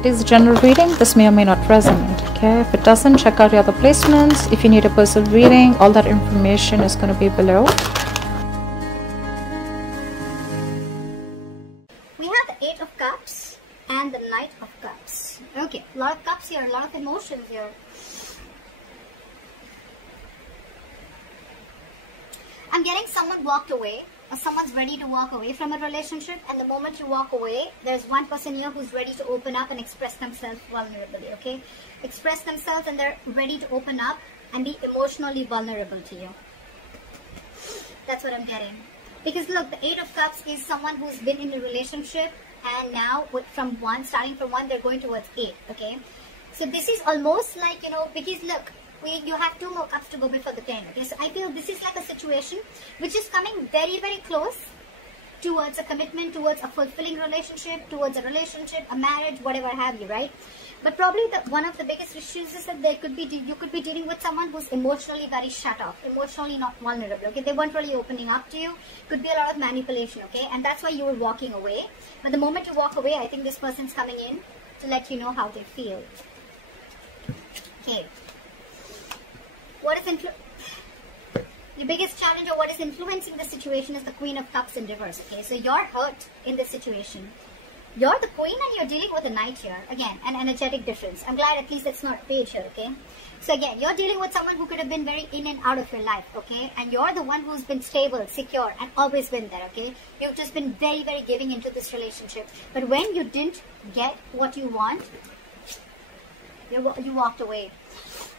It is a general reading. This may or may not resonate. Okay, if it doesn't, check out your other placements. If you need a personal reading, all that information is going to be below. We have the Eight of Cups and the Knight of Cups. Okay, a lot of cups here, a lot of emotions here. I'm getting someone walked away, or someone's ready to walk away from a relationship, and the moment you walk away, there's one person here who's ready to open up and express themselves vulnerably, okay? Express themselves and they're ready to open up and be emotionally vulnerable to you. That's what I'm getting. Because look, the Eight of Cups is someone who's been in a relationship, and now starting from one, they're going towards 8, okay? So this is almost like, you know, because look, you have 2 more cups to go before the 10, okay? So I feel this is like a situation which is coming very, very close towards a commitment, towards a fulfilling relationship, towards a relationship, a marriage, whatever have you, right? But probably one of the biggest issues is that you could be dealing with someone who's emotionally very shut off, emotionally not vulnerable, okay? They weren't really opening up to you. Could be a lot of manipulation, okay? And that's why you were walking away. But the moment you walk away, I think this person's coming in to let you know how they feel. Okay. What is the biggest challenge, or what is influencing the situation, is the Queen of Cups in reverse, okay? So you're hurt in this situation. You're the Queen and you're dealing with a Knight here. Again, an energetic difference. I'm glad at least it's not a page here, okay? So again, you're dealing with someone who could have been very in and out of your life, okay? And you're the one who's been stable, secure, and always been there, okay? You've just been very, very giving into this relationship. But when you didn't get what you want, you walked away.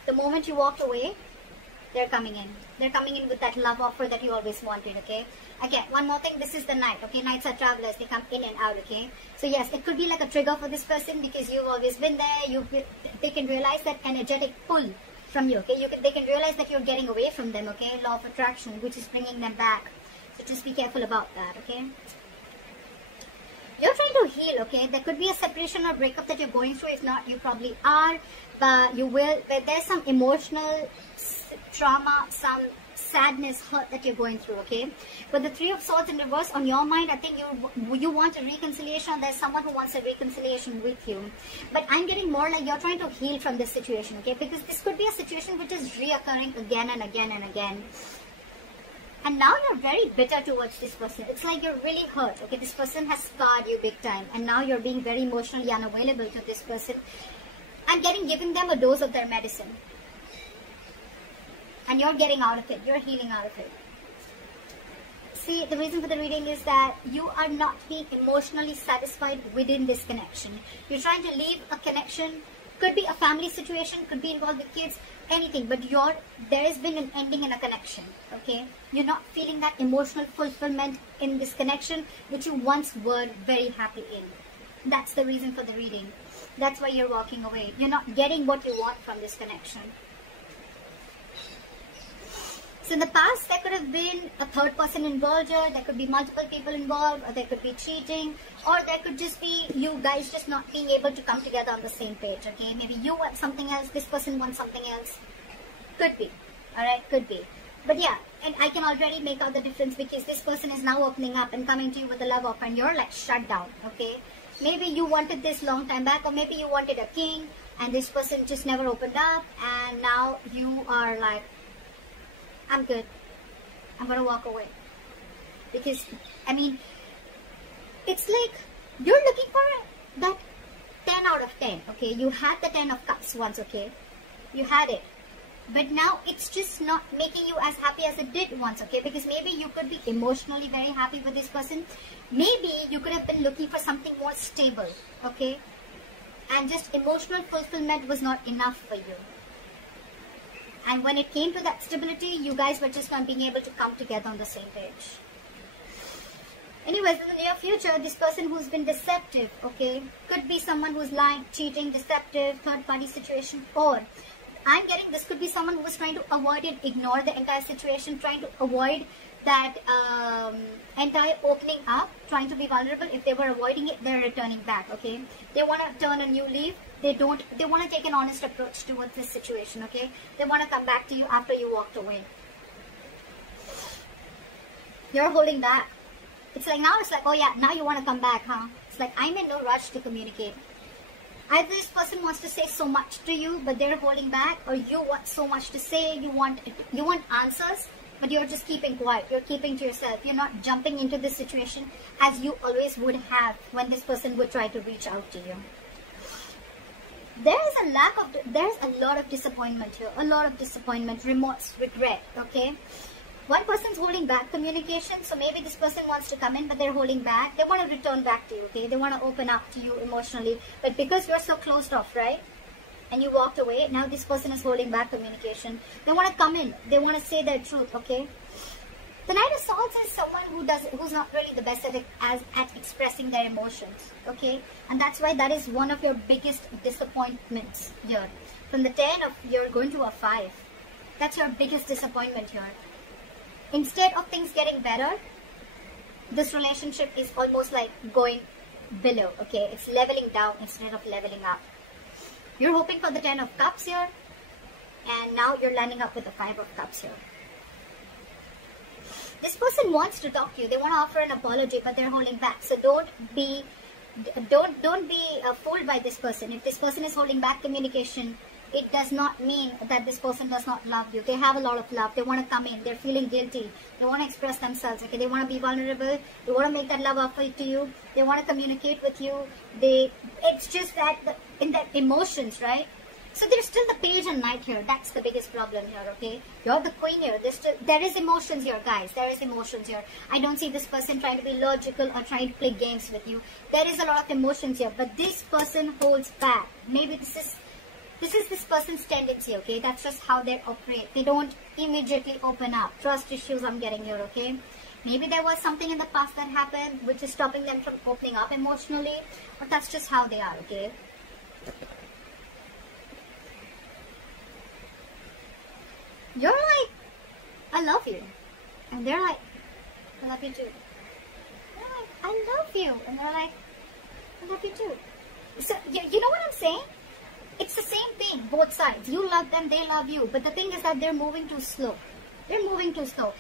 The moment you walked away, they're coming in. They're coming in with that love offer that you always wanted, okay? Again, one more thing, this is the Knight, okay? Knights are travelers, they come in and out, okay? So yes, it could be like a trigger for this person because you've always been there. They can realize that energetic pull from you, okay? They can realize that you're getting away from them, okay? Law of attraction, which is bringing them back. So just be careful about that, okay? You're trying to heal, okay? There could be a separation or breakup that you're going through. If not, you probably are. But you will. But there's some emotional trauma, some sadness, hurt that you're going through, okay? But the Three of Swords in reverse, on your mind, I think you want a reconciliation. There's someone who wants a reconciliation with you. But I'm getting more like you're trying to heal from this situation, okay? Because this could be a situation which is reoccurring again and again and again. And now you're very bitter towards this person. It's like you're really hurt, okay? This person has scarred you big time. And now you're being very emotionally unavailable to this person. I'm giving them a dose of their medicine. And you're getting out of it. You're healing out of it. See, the reason for the reading is that you are not being emotionally satisfied within this connection. You're trying to leave a connection. Could be a family situation, could be involved with kids, anything. But there has been an ending in a connection, okay? You're not feeling that emotional fulfillment in this connection, which you once were very happy in. That's the reason for the reading. That's why you're walking away. You're not getting what you want from this connection. So in the past, there could have been a third person involved here. There could be multiple people involved, or there could be cheating, or there could just be you guys just not being able to come together on the same page, okay? Maybe you want something else, this person wants something else. Could be, alright, could be. But yeah, and I can already make out the difference because this person is now opening up and coming to you with a love offer and you're like shut down, okay? Maybe you wanted this long time back, or maybe you wanted a king and this person just never opened up, and now you are like, I'm good. I'm going to walk away. Because, I mean, it's like you're looking for that 10 out of 10, okay? You had the 10 of Cups once, okay? You had it. But now it's just not making you as happy as it did once, okay? Because maybe you could be emotionally very happy with this person. Maybe you could have been looking for something more stable, okay? And just emotional fulfillment was not enough for you. And when it came to that stability, you guys were just not being able to come together on the same page. Anyways, in the near future, this person who's been deceptive, okay, could be someone who's lying, cheating, deceptive, third-party situation, or I'm getting this could be someone who was trying to avoid and ignore the entire situation, trying to avoid that entire opening up, trying to be vulnerable. If they were avoiding it, they're returning back, okay? They want to turn a new leaf. They want to take an honest approach towards this situation, okay? They want to come back to you after you walked away. You're holding back. It's like now it's like, oh yeah, now you want to come back, huh? It's like I'm in no rush to communicate. Either this person wants to say so much to you, but they're holding back, or you want so much to say, you want answers, but you're just keeping quiet. You're keeping to yourself. You're not jumping into this situation as you always would have when this person would try to reach out to you. There's a lot of disappointment here. A lot of disappointment, remorse, regret, okay? One person's holding back communication, so maybe this person wants to come in, but they're holding back. They want to return back to you, okay? They want to open up to you emotionally, but because you're so closed off, right? And you walked away, now this person is holding back communication. They want to come in. They want to say their truth, okay? The Knight of Swords is someone who's not really the best at expressing their emotions, okay? And that's why that is one of your biggest disappointments here. From the 10 of, you're going to a 5. That's your biggest disappointment here. Instead of things getting better, this relationship is almost like going below, okay? It's leveling down instead of leveling up. You're hoping for the 10 of Cups here, and now you're landing up with the 5 of Cups here. This person wants to talk to you. They want to offer an apology, but they're holding back. So don't be fooled by this person. If this person is holding back communication, it does not mean that this person does not love you. They have a lot of love. They want to come in. They're feeling guilty. They want to express themselves. Okay, they want to be vulnerable. They want to make that love offer to you. They want to communicate with you. It's just that in their emotions, right? So there's still the Page and Knight here. That's the biggest problem here, okay? You're the Queen here. There is emotions here, guys. There is emotions here. I don't see this person trying to be logical or trying to play games with you. There is a lot of emotions here, but this person holds back. Maybe this is this person's tendency, okay? That's just how they operate. They don't immediately open up. Trust issues I'm getting here, okay? Maybe there was something in the past that happened which is stopping them from opening up emotionally, but that's just how they are, okay? You're like, I love you. And they're like, I love you too. They're like, I love you. And they're like, I love you too. So, you know what I'm saying? It's the same thing, both sides. You love them, they love you. But the thing is that they're moving too slow. They're moving too slow.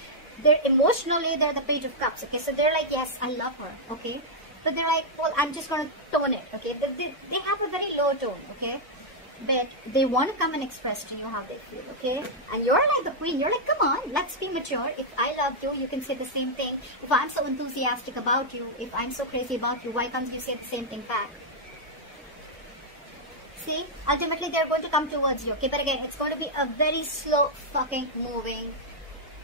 They're emotionally, they're the Page of Cups, okay? So they're like, yes, I love her, okay? But they're like, well, I'm just going to tone it, okay? They have a very low tone, okay? But they want to come and express to you how they feel, okay? And you're like the Queen. You're like, come on, let's be mature. If I love you, you can say the same thing. If I'm so enthusiastic about you, if I'm so crazy about you, why can't you say the same thing back? See, ultimately they're going to come towards you, okay? But again, it's going to be a very slow fucking moving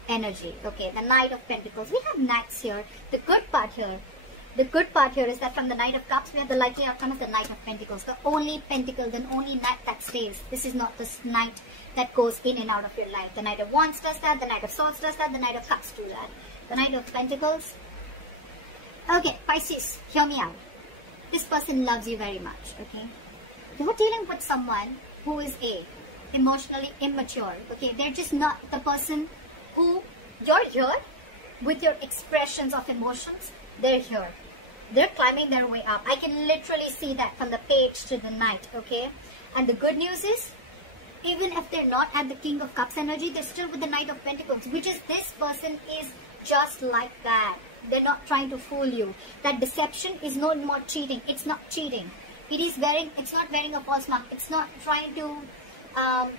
energy, okay? The Knight of Pentacles. We have Knights here. The good part here is that from the Knight of Cups, we have the likely outcome of the Knight of Pentacles. The only Pentacle, the only Knight that stays. This is not this Knight that goes in and out of your life. The Knight of Wands does that. The Knight of Swords does that. The Knight of Cups do that. The Knight of Pentacles. Okay, Pisces, hear me out. This person loves you very much, okay? You're dealing with someone who is emotionally immature, okay? They're just not the person who you're here with your expressions of emotions. They're here. They're climbing their way up. I can literally see that from the Page to the Knight, okay? And the good news is, even if they're not at the King of Cups energy, they're still with the Knight of Pentacles, which is this person is just like that. They're not trying to fool you. That deception is no more cheating. It's not cheating. It's not wearing a false mask. It's not trying to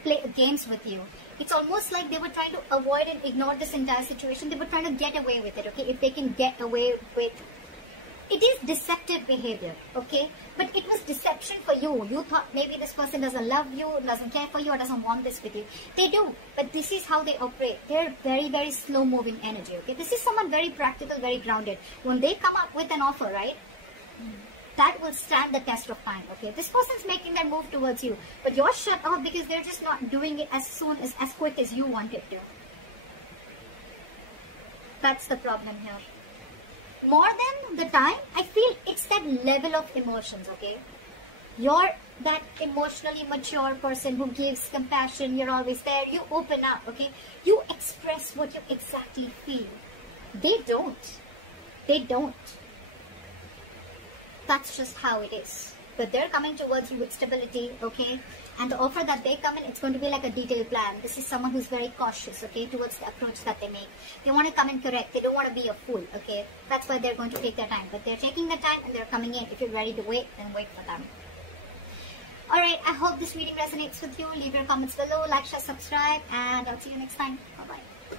play games with you. It's almost like they were trying to avoid and ignore this entire situation. They were trying to get away with it, okay? If they can get away with... It is deceptive behavior, okay? But it was deception for you. You thought maybe this person doesn't love you, doesn't care for you, or doesn't want this with you. They do, but this is how they operate. They're very, very slow-moving energy, okay? This is someone very practical, very grounded. When they come up with an offer, right? That will stand the test of time, okay? This person's making that move towards you, but you're shut off because they're just not doing it as quick as you want it to. That's the problem here. More than the time, I feel it's that level of emotions, okay? You're that emotionally mature person who gives compassion. You're always there. You open up, okay? You express what you exactly feel. They don't. They don't. That's just how it is. But they're coming towards you with stability, okay? And the offer that they come in, it's going to be like a detailed plan. This is someone who's very cautious, okay, towards the approach that they make. They want to come in correct. They don't want to be a fool, okay? That's why they're going to take their time. But they're taking their time and they're coming in. If you're ready to wait, then wait for them. hope this reading resonates with you. Leave your comments below, like, share, subscribe, and I'll see you next time. Bye-bye.